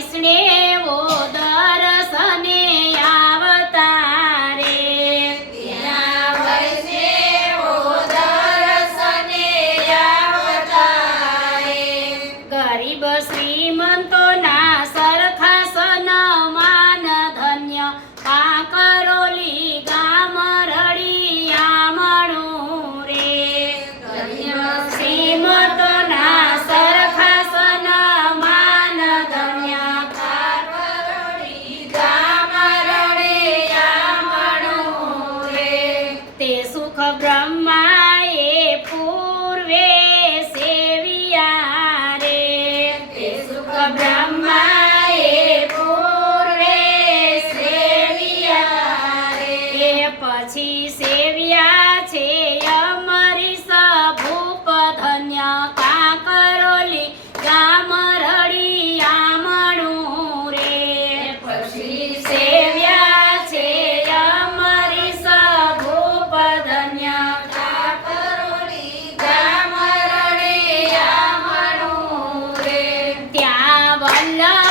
વૈષ્ણવો દર્શને આવતા રે ત્યાં વૈષ્ણવો દર્શને આવતા રે ગરીબ શ્રીમંતોના સરખા સન્માન ધન્ય કાંકરોલી ગામ રળિયામણું રે શ્રીમંતોના સરખા સન્માન ધન્ય કાંકરોલી ગામ રળિયામણું રે તે સુખ બ્રહ્માએ પૂર્વે સેવિયા રે તે સુખ બ્રહ્માએ પૂર્વે સેવિયા રે એ પછી સેવ્યા છે અમરીશ ભૂપ ધન્ય કાંકરોલી ગામ રળિયામણું રે પછી સેવ્યા છે અમરીશ ભૂપ ધન્ય કાંકરોલી ગામ રળિયામણું રે ત્યાં વલ્લભ